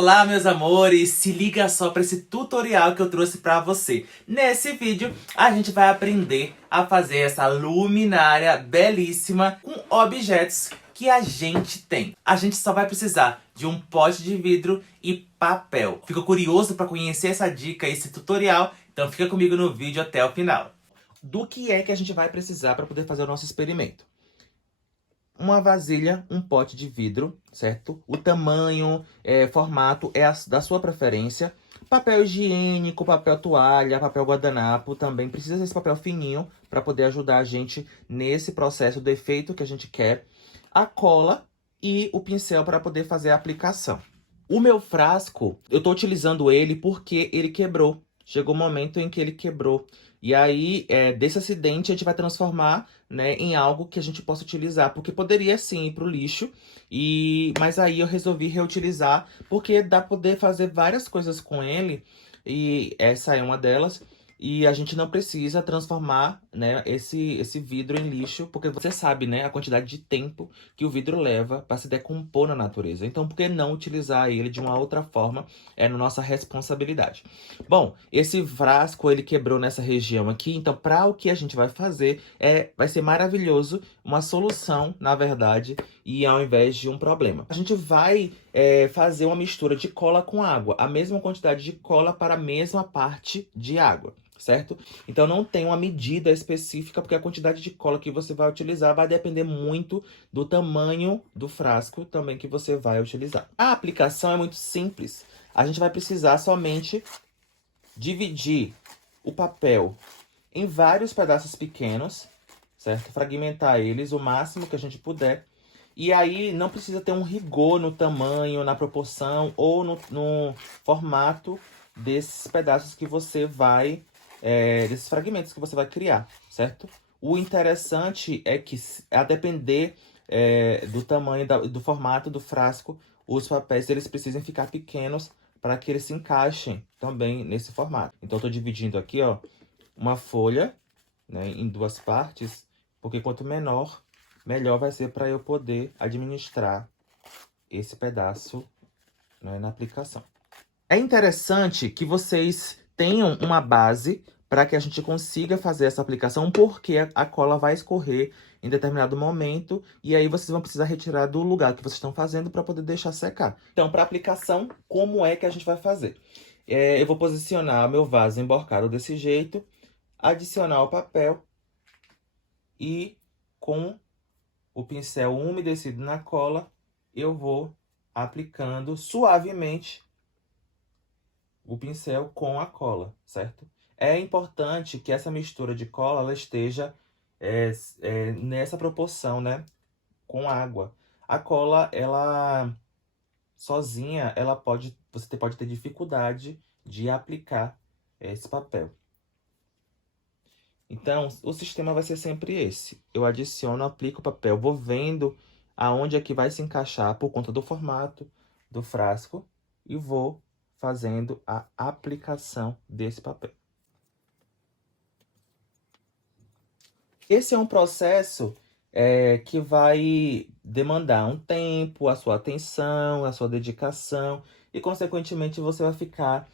Olá, meus amores! Se liga só para esse tutorial que eu trouxe para você. Nesse vídeo, a gente vai aprender a fazer essa luminária belíssima com objetos que a gente tem. A gente só vai precisar de um pote de vidro e papel. Fica curioso para conhecer essa dica, esse tutorial? Então fica comigo no vídeo até o final. Do que é que a gente vai precisar para poder fazer o nosso experimento? Uma vasilha, um pote de vidro, certo? O tamanho, formato é da sua preferência. Papel higiênico, papel toalha, papel guardanapo também. Precisa desse papel fininho para poder ajudar a gente nesse processo do efeito que a gente quer. A cola e o pincel para poder fazer a aplicação. O meu frasco, eu tô utilizando ele porque ele quebrou. Chegou um momento em que ele quebrou. E aí, desse acidente, a gente vai transformar, né, em algo que a gente possa utilizar. Porque poderia, sim, ir pro lixo. Mas aí eu resolvi reutilizar, porque dá pra poder fazer várias coisas com ele. E essa é uma delas. E a gente não precisa transformar, né, esse vidro em lixo. Porque você sabe, né, a quantidade de tempo que o vidro leva para se decompor na natureza. Então, por que não utilizar ele de uma outra forma? É na nossa responsabilidade. Bom, esse frasco, ele quebrou nessa região aqui, então para o que a gente vai fazer, vai ser maravilhoso, uma solução, na verdade, e ao invés de um problema. A gente vai fazer uma mistura de cola com água, a mesma quantidade de cola para a mesma parte de água. Certo? Então não tem uma medida específica, porque a quantidade de cola que você vai utilizar vai depender muito do tamanho do frasco também que você vai utilizar. A aplicação é muito simples. A gente vai precisar somente dividir o papel em vários pedaços pequenos, certo? Fragmentar eles o máximo que a gente puder. E aí não precisa ter um rigor no tamanho, na proporção ou no formato desses pedaços que você vai... desses fragmentos que você vai criar, certo? O interessante é que, a depender do tamanho, do formato do frasco, os papéis eles precisam ficar pequenos para que eles se encaixem também nesse formato. Então, eu estou dividindo aqui, ó, uma folha, né, em duas partes, porque quanto menor, melhor vai ser para eu poder administrar esse pedaço, né, na aplicação. É interessante que vocês tenham uma base para que a gente consiga fazer essa aplicação, porque a cola vai escorrer em determinado momento e aí vocês vão precisar retirar do lugar que vocês estão fazendo para poder deixar secar. Então, para aplicação, como é que a gente vai fazer? Eu vou posicionar o meu vaso emborcado desse jeito, adicionar o papel e com o pincel umedecido na cola, eu vou aplicando suavemente o pincel com a cola, certo? É importante que essa mistura de cola ela esteja nessa proporção, né? Com água. A cola, ela sozinha, você pode ter dificuldade de aplicar esse papel. Então, o sistema vai ser sempre esse. Eu adiciono, aplico o papel, vou vendo aonde é que vai se encaixar por conta do formato do frasco e vou fazendo a aplicação desse papel. Esse é um processo que vai demandar um tempo, a sua atenção, a sua dedicação e, consequentemente, você vai ficar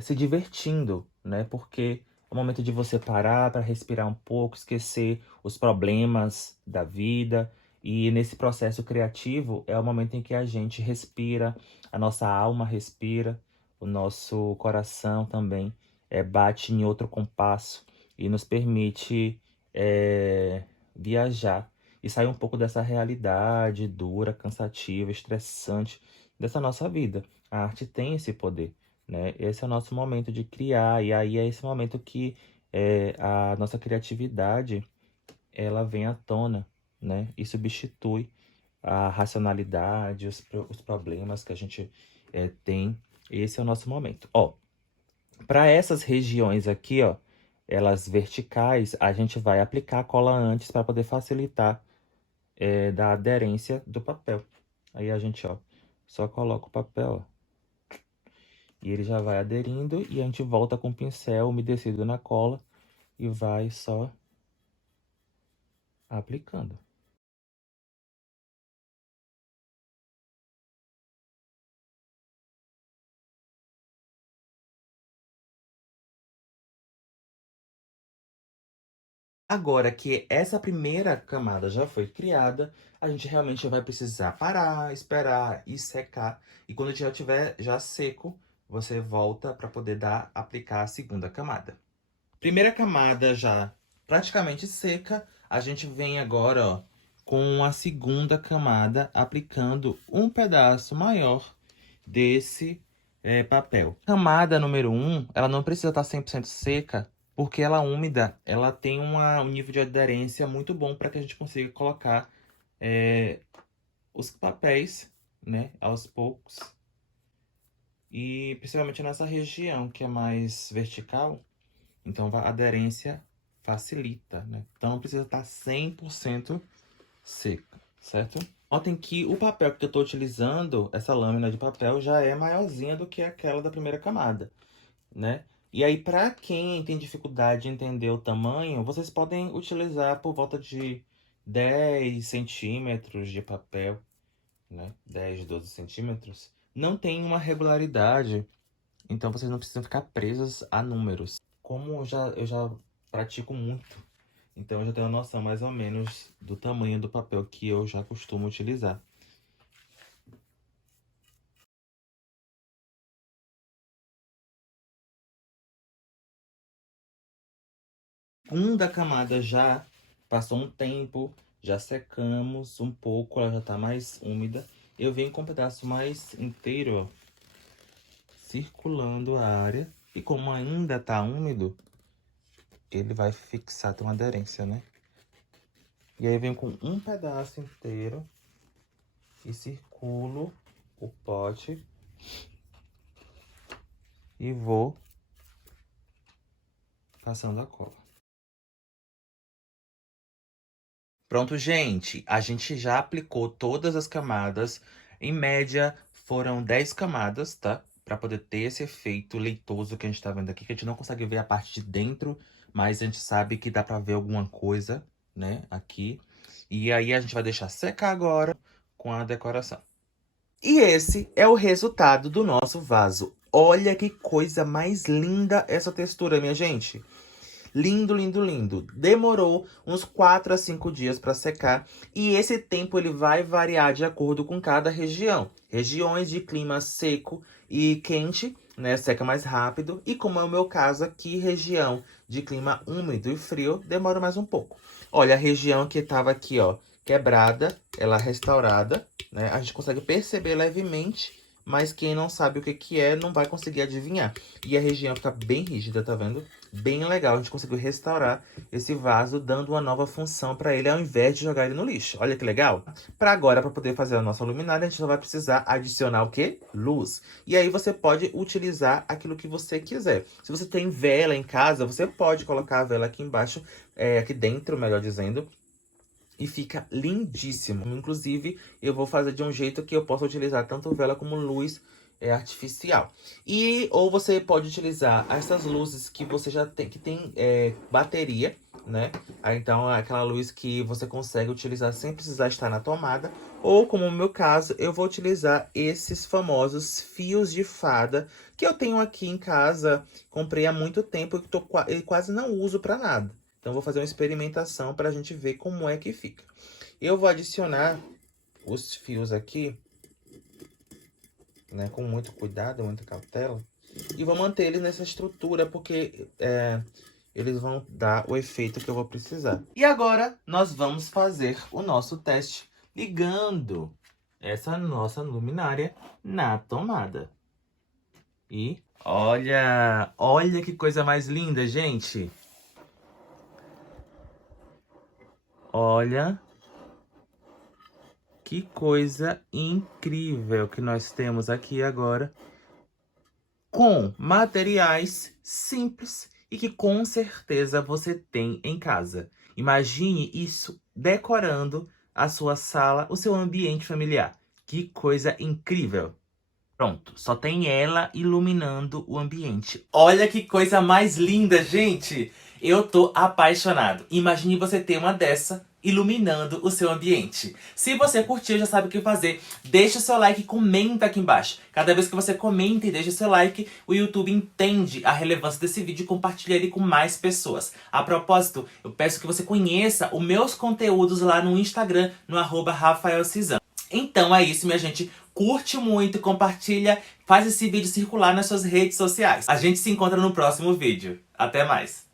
se divertindo, né? Porque é o momento de você parar para respirar um pouco, esquecer os problemas da vida. E nesse processo criativo é o momento em que a gente respira, a nossa alma respira, o nosso coração também bate em outro compasso e nos permite viajar e sair um pouco dessa realidade dura, cansativa, estressante dessa nossa vida. A arte tem esse poder, né? Esse é o nosso momento de criar, e aí é esse momento que a nossa criatividade ela vem à tona, né? E substitui a racionalidade, os problemas que a gente tem. Esse é o nosso momento. Ó, para essas regiões aqui, ó, elas verticais, a gente vai aplicar a cola antes para poder facilitar da aderência do papel. Aí a gente, ó, só coloca o papel, ó, e ele já vai aderindo e a gente volta com o pincel umedecido na cola e vai só aplicando. Agora que essa primeira camada já foi criada, a gente realmente vai precisar parar, esperar e secar. E quando já estiver já seco, você volta para poder aplicar a segunda camada. Primeira camada já praticamente seca, a gente vem agora, ó, com a segunda camada, aplicando um pedaço maior desse papel. Camada número 1, ela não precisa estar 100% seca, porque ela úmida, ela tem um nível de aderência muito bom para que a gente consiga colocar os papéis, né, aos poucos. E principalmente nessa região que é mais vertical, então a aderência facilita, né? Então não precisa estar 100% seca, certo? Notem que o papel que eu estou utilizando, essa lâmina de papel, já é maiorzinha do que aquela da primeira camada, né? E aí, para quem tem dificuldade de entender o tamanho, vocês podem utilizar por volta de 10 centímetros de papel, né? 10, 12 centímetros. Não tem uma regularidade, então vocês não precisam ficar presos a números. Como eu já pratico muito, então eu já tenho uma noção mais ou menos do tamanho do papel que eu já costumo utilizar. Segunda camada já passou um tempo, já secamos um pouco, ela já tá mais úmida. Eu venho com um pedaço mais inteiro, ó, circulando a área. E como ainda tá úmido, ele vai fixar, tem uma aderência, né? E aí eu venho com um pedaço inteiro e circulo o pote e vou passando a cola. Pronto, gente. A gente já aplicou todas as camadas. Em média, foram 10 camadas, tá? Pra poder ter esse efeito leitoso que a gente tá vendo aqui. Que a gente não consegue ver a parte de dentro, mas a gente sabe que dá pra ver alguma coisa, né? Aqui. E aí a gente vai deixar secar agora com a decoração. E esse é o resultado do nosso vaso. Olha que coisa mais linda essa textura, minha gente. Lindo, lindo, lindo. Demorou uns 4 a 5 dias para secar. E esse tempo ele vai variar de acordo com cada região. Regiões de clima seco e quente, né, seca mais rápido. E como é o meu caso aqui, região de clima úmido e frio, demora mais um pouco. Olha, a região que tava aqui, ó, quebrada, ela restaurada, né? A gente consegue perceber levemente, mas quem não sabe o que que é, não vai conseguir adivinhar. E a região fica bem rígida, tá vendo? Bem legal, a gente conseguiu restaurar esse vaso, dando uma nova função para ele, ao invés de jogar ele no lixo. Olha que legal! Para agora, para poder fazer a nossa luminária, a gente só vai precisar adicionar o quê? Luz. E aí você pode utilizar aquilo que você quiser. Se você tem vela em casa, você pode colocar a vela aqui embaixo, aqui dentro, melhor dizendo. E fica lindíssimo. Inclusive, eu vou fazer de um jeito que eu possa utilizar tanto vela como luz artificial. Ou você pode utilizar essas luzes que você já tem, que tem bateria, né? Então, é aquela luz que você consegue utilizar sem precisar estar na tomada. Ou, como no meu caso, eu vou utilizar esses famosos fios de fada que eu tenho aqui em casa. Comprei há muito tempo e quase não uso para nada. Então, vou fazer uma experimentação para a gente ver como é que fica. Eu vou adicionar os fios aqui, né, com muito cuidado, muita cautela. E vou manter eles nessa estrutura, porque eles vão dar o efeito que eu vou precisar. E agora, nós vamos fazer o nosso teste ligando essa nossa luminária na tomada. E olha que coisa mais linda, gente! Olha que coisa incrível que nós temos aqui agora, com materiais simples e que com certeza você tem em casa. Imagine isso decorando a sua sala, o seu ambiente familiar. Que coisa incrível! Pronto, só tem ela iluminando o ambiente. Olha que coisa mais linda, gente! Eu tô apaixonado. Imagine você ter uma dessa iluminando o seu ambiente. Se você curtiu, já sabe o que fazer. Deixa o seu like e comenta aqui embaixo. Cada vez que você comenta e deixa o seu like, o YouTube entende a relevância desse vídeo e compartilha ele com mais pessoas. A propósito, eu peço que você conheça os meus conteúdos lá no Instagram, no @RafaelCizan. Então é isso, minha gente. Curte muito, compartilha, faz esse vídeo circular nas suas redes sociais. A gente se encontra no próximo vídeo. Até mais!